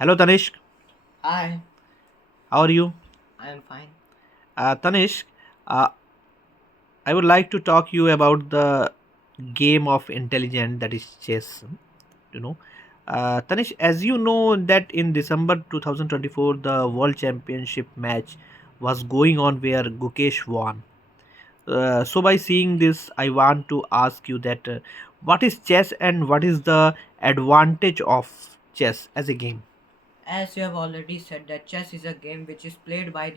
Hello Tanishq, Hi, how are you? I am fine. Tanishq, uh, I would like to talk you about the game of intelligence that is chess. You know, Tanishq, as you know that in December 2024 the World Championship match was going on where Gukesh won. So by seeing this, I want to ask you that what is chess and what is the advantage of chess as a game? As you have already said that chess is a game which is played by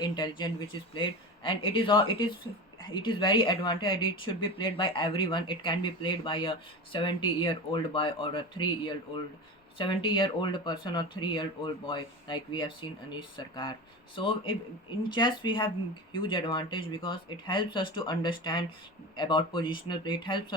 intelligent, which is played, and it is very advantage. It should be played by everyone. It can be played by a 70-year-old boy or a 3-year-old 70-year-old person or 3-year-old boy, like we have seen Anish Sarkar. So if, in chess we have huge advantage because it helps us to understand about positional play. It help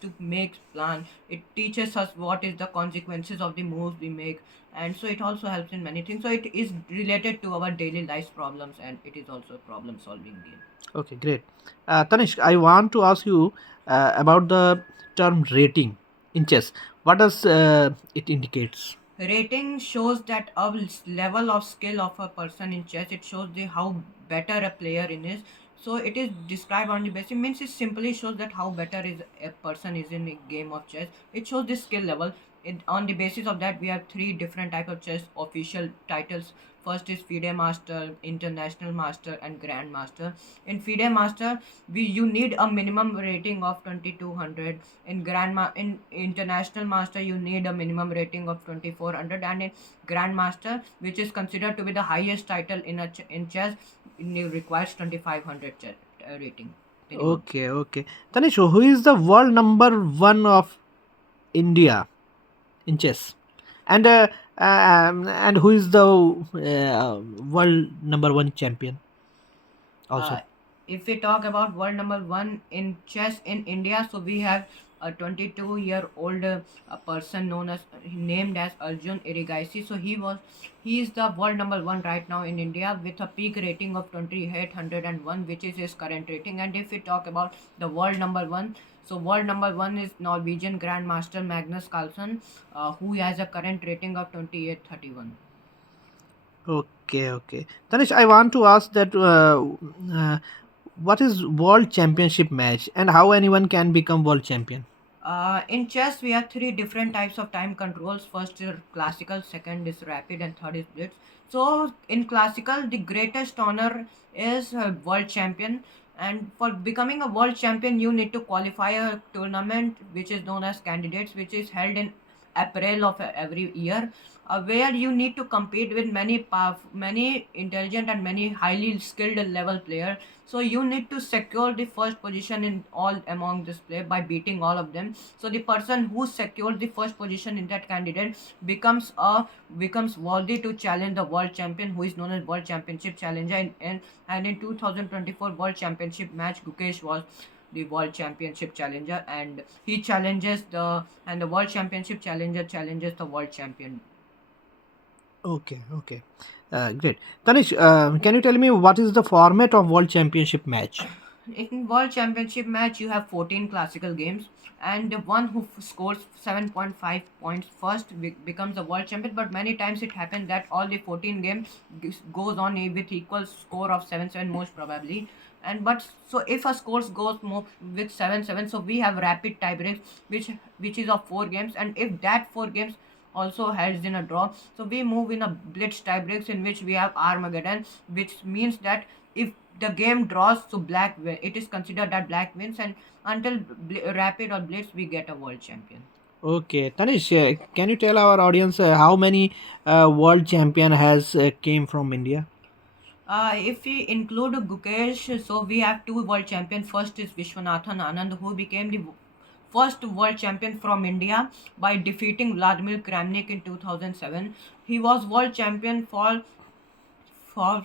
to make plan. It teaches us what is the consequences of the moves we make, and so it also helps in many things. So it is related to our daily life problems, and it is also a problem solving game. Okay, great. Tanishq, I want to ask you about the term rating in chess. What does it indicates? Rating shows that a level of skill of a person in chess. It shows the how better a player in is. So it is described on the basis, means it simply shows that how better is a person is in a game of chess. It shows the skill level. On the basis of that, we have three different type of chess official titles. First is FIDE Master, International Master, and Grand Master. In FIDE Master, you need a minimum rating of 2200. In International Master, you need a minimum rating of 2400, and in Grandmaster, which is considered to be the highest title in chess, it requires 2500 rating minimum. Okay. Tanishq, who is the world number one of India in chess? And who is the world number one champion Uh, also? if we talk about world number one in chess in India, so we have a 22-year-old person known as named as Arjun Erigaisi. So he is the world number one right now in India with a peak rating of 2801, which is his current rating. And if we talk about the world number one, so world number one is Norwegian Grandmaster Magnus Carlsen, who has a current rating of 2831. Okay. Tanishq, I want to ask that uh, what is world championship match and how anyone can become world champion? In chess, we have three different types of time controls. First is classical, second is rapid, and third is blitz. So, in classical, the greatest honor is world champion. And for becoming a world champion, you need to qualify a tournament which is known as candidates, which is held in April of every year, where you need to compete with many intelligent and many highly skilled level players. So you need to secure the first position in all among this play by beating all of them. So the person who secures the first position in that candidate becomes worthy to challenge the world champion, who is known as world championship challenger. And in 2024 world championship match, Gukesh was the world championship challenger, and he challenges the world championship challenger challenges the world champion. Okay. Great. Tanish, can you tell me what is the format of World Championship match? In World Championship match, you have 14 classical games, and the one who scores 7.5 points first becomes the world champion. But many times it happens that all the 14 games goes on with equal score of 7-7 most probably. And but so if a scores goes more with 7-7, so we have rapid tiebreaks, which is of 4 games, and if that 4 games also heads in a draw, so we move in a blitz tiebreaks in which we have Armageddon, which means that if the game draws, so it is considered that black wins, and until rapid or blitz we get a world champion. Okay, Tanish, can you tell our audience how many world champion has came from India? If we include Gukesh, so we have two world champions. First is Vishwanathan Anand, who became the first world champion from India by defeating Vladimir Kramnik in 2007. He was world champion for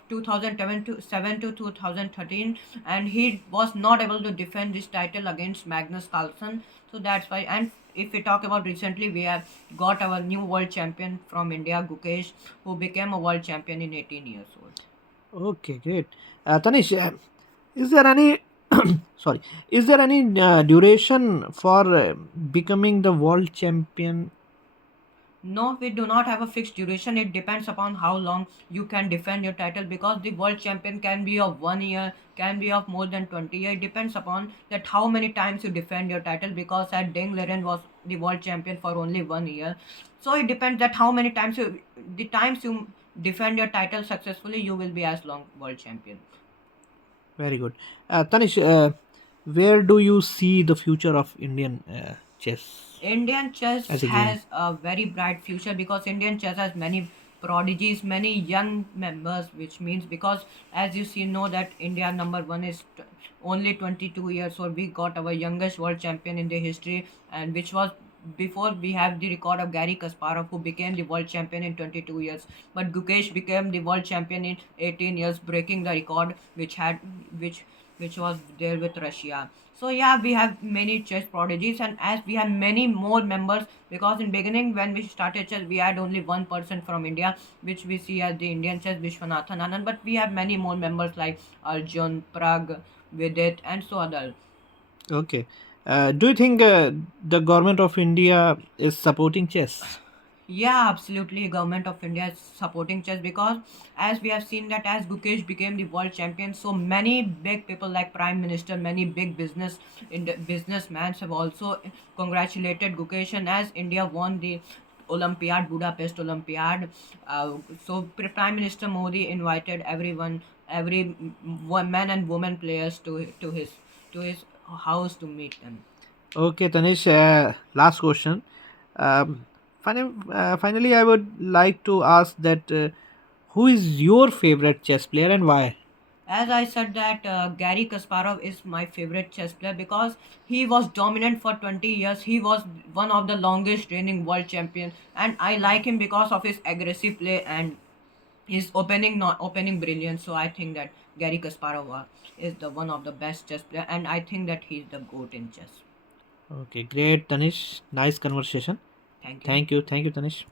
2007 to 2013, and he was not able to defend this title against Magnus Carlsen. So that's why. And if we talk about recently, we have got our new world champion from India, Gukesh, who became a world champion in 18 years old. Okay, great. Tanish, is there any sorry, is there any duration for becoming the world champion? No, we do not have a fixed duration. It depends upon how long you can defend your title, because the world champion can be of 1 year, can be of more than 20 years. It depends upon that how many times you defend your title, because at Deng Liren was the world champion for only 1 year. So it depends that how many times the times you defend your title successfully, you will be as long world champion. Very good. Tanish, where do you see the future of Indian chess Indian chess as a game? has a very bright future, because Indian chess has many prodigies, many young members, which means, because as you see, know that India number one is only 22 years old. We got our youngest world champion in the history, and which was before we have the record of Gary Kasparov, who became the world champion in 22 years. But Gukesh became the world champion in 18 years, breaking the record which which was there with Russia. So yeah, we have many chess prodigies, and as we have many more members, because in beginning when we started chess, we had only one person from India, which we see as the Indian chess Vishwanathan Anand. But we have many more members like Arjun, Prag, Vidit, and so other. Okay. Do you think the government of India is supporting chess? Yeah, absolutely. Government of India is supporting chess, because as we have seen that as Gukesh became the world champion, so many big people like Prime Minister, many big businessmen have also congratulated Gukesh, and as India won the Olympiad, Budapest Olympiad, so Prime Minister Modi invited everyone, every man and woman players to his house to meet them. Okay, Tanish, last question. Um, finally, I would like to ask that who is your favorite chess player and why? As I said that Gary Kasparov is my favorite chess player, because he was dominant for 20 years. He was one of the longest reigning world champion, and I like him because of his aggressive play and his opening brilliance. So I think that Gary Kasparov is the one of the best chess player, and I think that he's the goat in chess. Okay, great, Tanish. Nice conversation. Thank you. Thank you. Thank you, Tanish.